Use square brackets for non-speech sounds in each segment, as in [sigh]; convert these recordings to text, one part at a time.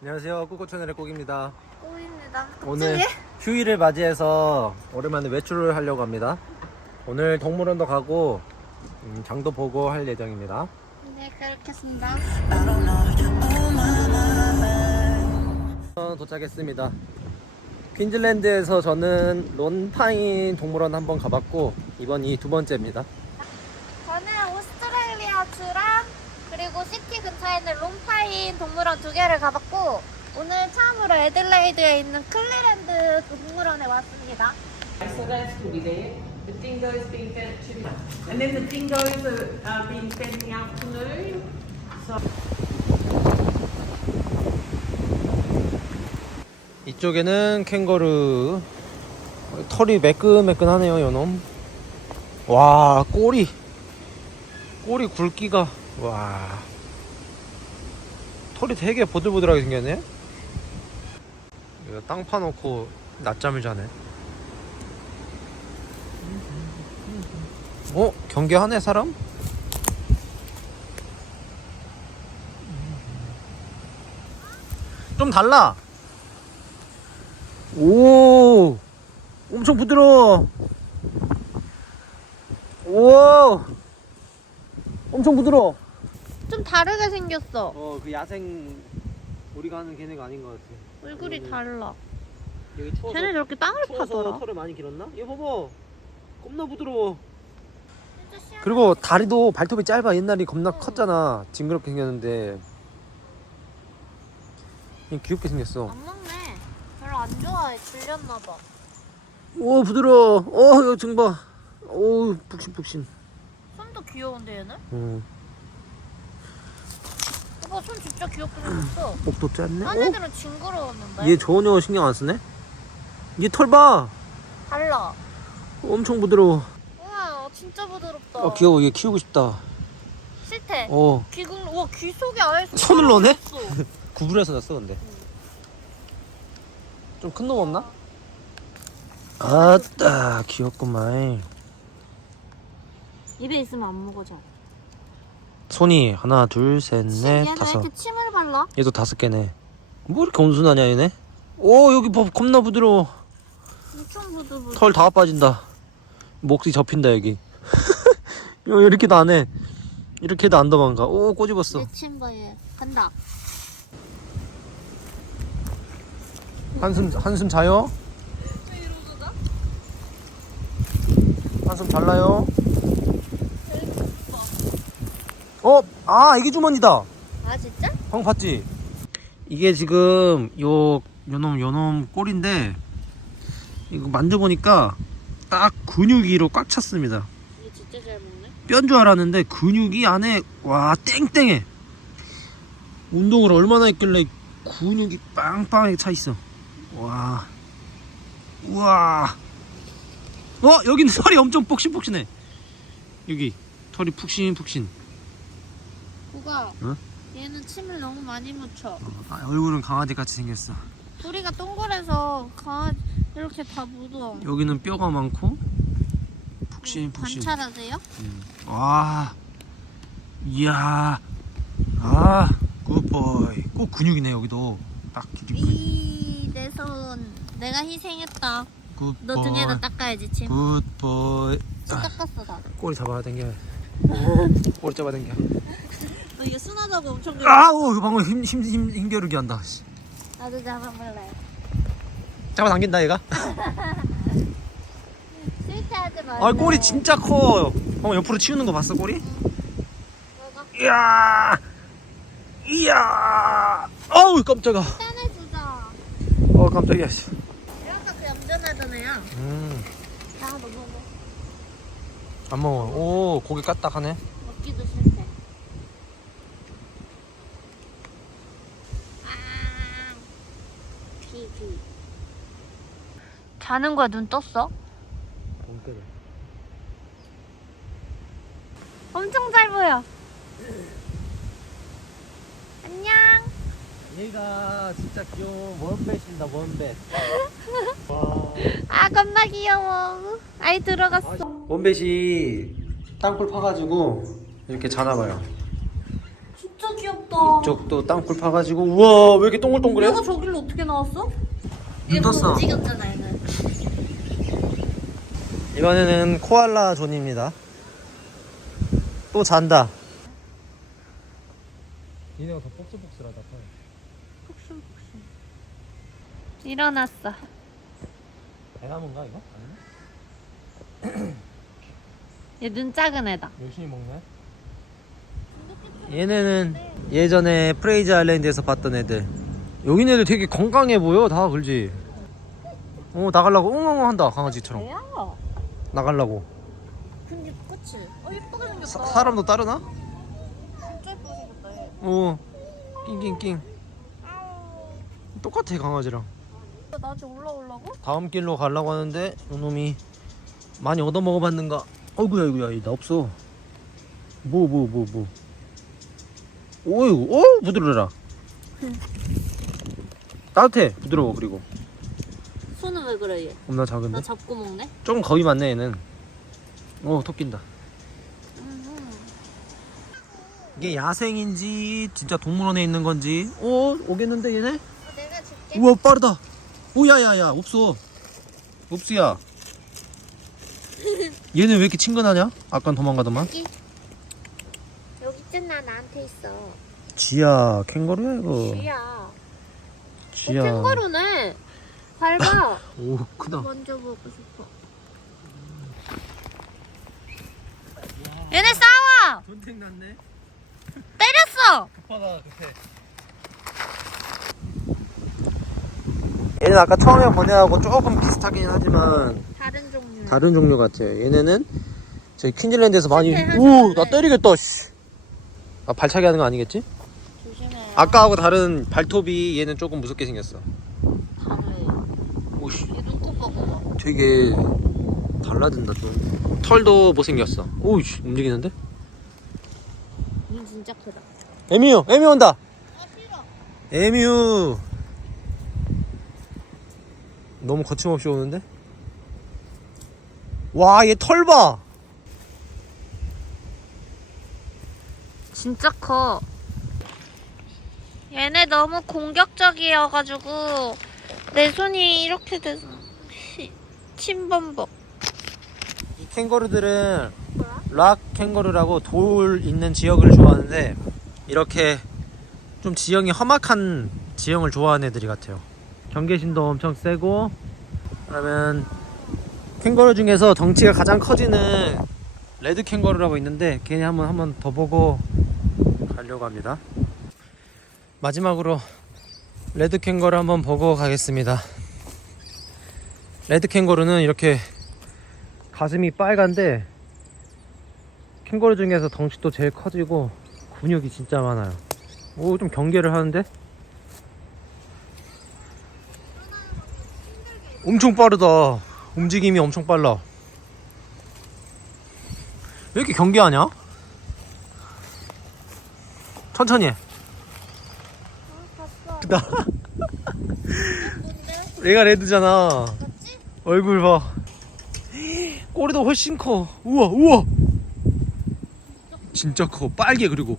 안녕하세요. 꾸꾸 채널의 꾸기입니다. 꼬입니다. 오늘 휴일을 맞이해서 오랜만에 외출을 하려고 합니다. 오늘 동물원도 가고 음, 장도 보고 할 예정입니다. 네, 그렇겠습니다. 어, 도착했습니다. 퀸즐랜드에서 저는 론파인 동물원 한번 가봤고 이번이 두 번째입니다. 저는 오스트레일리아 주랑 그리고 있는 롬파인 동물원 두 개를 가봤고 오늘 처음으로 애들레이드에 있는 클리랜드 동물원에 왔습니다. So that's be there. The dingo is being fed at two. And then the dingoes are uh, being fed in the afternoon. 이쪽에는 캥거루 털이 매끈매끈하네요 요놈 와 꼬리 꼬리 굵기가 와 털이 되게 보들보들하게 생겼네? 이거 땅 파놓고 낮잠을 자네. 어? 경계하네 사람? 좀 달라! 오! 엄청 부드러워! 오! 엄청 부드러워 좀 다르게 생겼어. 어 그 야생 우리가 하는 걔네가 아닌 것 같아 얼굴이 음. 달라. 여기 추워서 쟤네 저렇게 땅을 추워서 파더라. 털을 많이 길었나? 이거 봐봐 겁나 부드러워 그리고 다리도 발톱이 짧아 옛날에 겁나 컸잖아 징그럽게 생겼는데 그냥 귀엽게 생겼어 안 먹네. 별로 안 좋아해. 질렸나 봐. 오 부드러워 어 이거 증봐 오 푹신푹신 손도 귀여운데 얘는? 응. 오빠 손 진짜 귀엽게 생겼어. 목도 짧네 딴 어? 애들은 징그러웠는데. 얘 전혀 신경 안 쓰네 얘 털 봐 달라. 엄청 부드러워 우와 진짜 부드럽다. 어 귀여워 얘 키우고 싶다 싫대. 어 귀국 우와 귀 속에 아예 손을 넣네? [laughs] 구부려서 났어 근데 좀 큰 놈 없나? 아따 귀엽구만 입에 있으면 안 먹어져. 손이 하나 둘 셋 넷 얘는 왜 다섯. 이렇게 침을 발라? 얘도 다섯 개네. 뭐 이렇게 온순하냐 얘네? 오 여기 봐 겁나 부드러워. 엄청 부드부드. 털 다 빠진다. 목이 접힌다 여기. [laughs] 요 이렇게도 안해 이렇게도 안 도망가. 오 꼬집었어. 내침 봐얘. 간다. 한숨 한숨 자요? 한숨 잘라요 어? 아 애기 주머니다. 아 진짜? 방금 봤지? 이게 지금 요 요놈 요놈 꼴인데 이거 만져보니까 딱 근육이로 꽉 찼습니다. 이게 진짜 잘 먹네. 뼈인 줄 알았는데 근육이 안에 와 땡땡해. 운동을 얼마나 했길래 근육이 빵빵하게 차 있어. 와. 우와. 어? 여기는 [laughs] 털이 엄청 폭신폭신해. 여기 털이 푹신푹신 누가? 응? 얘는 침을 너무 많이 묻혀. 아, 얼굴은 강아지 같이 생겼어 뿌리가 동그래서 강아 이렇게 다 묻어. 여기는 뼈가 많고 푹신푹신 관찰하세요? 음. 와 이야 아 굿보이 꼭 근육이네 여기도 딱이내 손 내가 희생했다. 굿보이 너 등에다 닦아야지 침. 굿보이 침 닦았어 나. 꼬리 잡아야 당겨 [laughs] 꼬리 잡아야 당겨 너 이게 순하다고 엄청 아우 이거 방금 힘, 힘, 힘, 힘겨루기 한다 씨. 나도 잡아볼래. 잡아 당긴다 얘가 [laughs] 실패하지 말래. 아 꼬리 진짜 커 방금 옆으로 치우는 거 봤어 꼬리? 뭐가? 이야 이야 어우 깜짝아 짠해 주자. 어 깜짝이야 씨. 이러니까 그 얌전하던 애야. 음, 나너 먹어. 안 먹어 오 고기 까딱하네 먹기도 싫대. 아, 피, 피. 자는 거야, 눈 떴어? 엄청 잘 보여. 안녕. 얘가 진짜 귀여운 원뱃입니다 원뱃 [laughs] 아, 겁나 귀여워. 아이, 들어갔어. 원뱃이 땅굴 파가지고 이렇게 자나봐요 진짜 귀엽다. 귀엽다. 이쪽도 땅굴 파가지고 우와 왜 이렇게 동글동글해? 얘가 저길로 어떻게 나왔어? 눈 떴어. 움직였잖아 얘는. 이번에는 코알라 존입니다. 또 잔다. 얘네가 더 복슬복슬하다. 일어났어. 대나무인가 이거? 아니네? 얘눈 작은 애다. 열심히 먹네. 얘네는 예전에 프레이즈 아일랜드에서 봤던 애들. 여기 애들 되게 건강해 보여 다 그지? 어 나가려고 웅웅 한다 강아지처럼. 나가려고 근데 그치? 어 예쁘게 생겼다. 사, 사람도 따르나? 진짜 예쁘게 생겼다 얘. 어 낑낑낑 똑같아 강아지랑 나 아직 올라오려고? 다음 길로 가려고 하는데 요놈이 많이 얻어 먹어봤는가 어이구야 어이구야 나 없어 뭐 뭐 뭐뭐 오이구 오 부드러라 따뜻해 부드러워 그리고 손은 왜 그래 얘? 겁나 작은데 나 잡고 먹네. 조금 겁이 많네 얘는 어 토낀다 이게 야생인지 진짜 동물원에 있는 건지 어 오겠는데 얘네 어, 내가 줄게. 우와 빠르다 오야야야 옵수 옵수야 얘는 왜 이렇게 친근하냐? 아까 도망가더만 여기. 여기 있잖아 나한테 있어. 쥐야 캥거루야 이거 쥐야. 어, 쥐야 캥거루네. 밟아. 오 크다 만져보고 싶어. 얘네 싸워. 전쟁 났네 때렸어. 급하다 급해 얘는 아까 처음에 본 애하고 조금 비슷하긴 하지만 다른 종류. 다른 종류 같아 얘네는 저희 퀸즐랜드에서 많이 실패 오나 하셨는데. 때리겠다 씨. 아 발차기 하는 거 아니겠지? 아까하고 다른 발톱이 얘는 조금 무섭게 생겼어 달래. 오씨 얘 눈곱 봐봐. 되게 달라진다 좀 털도 못생겼어 오이씨 움직이는데? 눈 진짜 크다. 에뮤 에뮤 온다 아 싫어. 에뮤 너무 거침없이 오는데? 와 얘 털 봐 진짜 커. 얘네 너무 공격적이어가지고 내 손이 이렇게 돼서 시- 침범벅. 이 캥거루들은 락 캥거루라고 돌 있는 지역을 좋아하는데 이렇게 좀 지형이 험악한 지형을 좋아하는 애들이 같아요 경계심도 엄청 세고 그러면 캥거루 중에서 덩치가 가장 커지는 레드 캥거루라고 있는데 걔네 한번 한번 더 보고 가려고 합니다 마지막으로 레드 캥거루 한번 보고 가겠습니다 레드 캥거루는 이렇게 가슴이 빨간데 캥거루 중에서 덩치도 제일 커지고 근육이 진짜 많아요. 오 좀 경계를 하는데? 엄청 빠르다. 움직임이 엄청 빨라. 왜 이렇게 경계하냐? 천천히 해. 뭔데? 얘가 레드잖아. 얼굴 봐. 꼬리도 훨씬 커. 우와, 우와. 진짜 커. 빨개 그리고.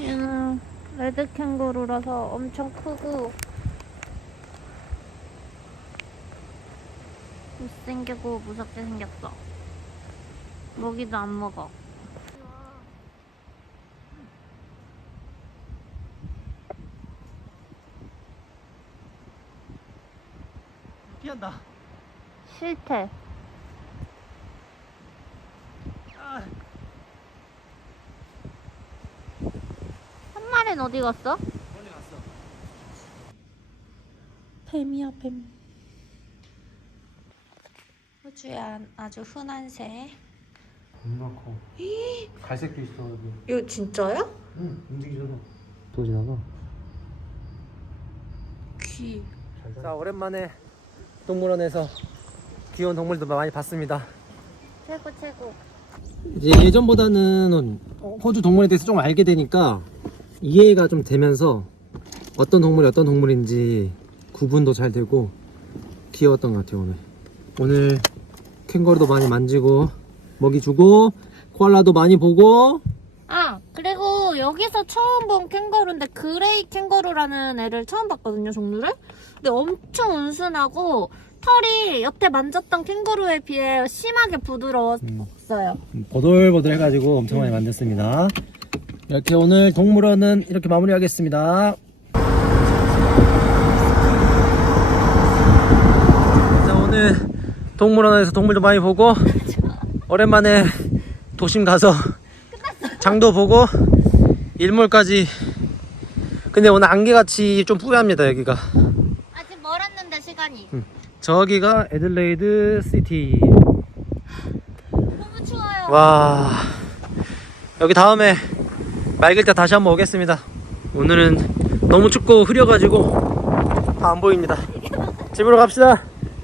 얘는 레드 캥거루라서 엄청 크고 못생기고 무섭게 생겼어. 먹이도 안 먹어. 피한다. 싫대. 한 마리는 어디 갔어? 멀리 갔어. 뱀이야 뱀. 호주야 아주 흔한 새. 겁나 커. 갈색도 있어 여기. 이거 진짜야? 응, 움직이잖아. 또 지나가. 귀. 자, 오랜만에 동물원에서 귀여운 동물들 많이 봤습니다. 최고 최고. 이제 예전보다는 호주 동물에 대해서 좀 알게 되니까 이해가 좀 되면서 어떤 동물이 어떤 동물인지 구분도 잘 되고 귀여웠던 것 같아요 오늘 오늘 캥거루도 많이 만지고 먹이 주고 코알라도 많이 보고 아 그리고 여기서 처음 본 캥거루인데 그레이 캥거루라는 애를 처음 봤거든요, 종류를. 근데 엄청 온순하고 털이 여태 만졌던 캥거루에 비해 심하게 부드러웠어요. 보들보들 해가지고 엄청 많이 만졌습니다. 이렇게 오늘 동물원은 이렇게 마무리하겠습니다. 자, 오늘 동물원에서 동물도 많이 보고 오랜만에 도심 가서 장도 보고 일몰까지 근데 오늘 안개같이 좀 뿌합니다 여기가 멀었는데 시간이. 저기가 애들레이드 시티. 너무 추워요. 와. 여기 다음에 맑을 때 다시 한번 오겠습니다. 오늘은 너무 춥고 흐려가지고 다 안 보입니다. 집으로 갑시다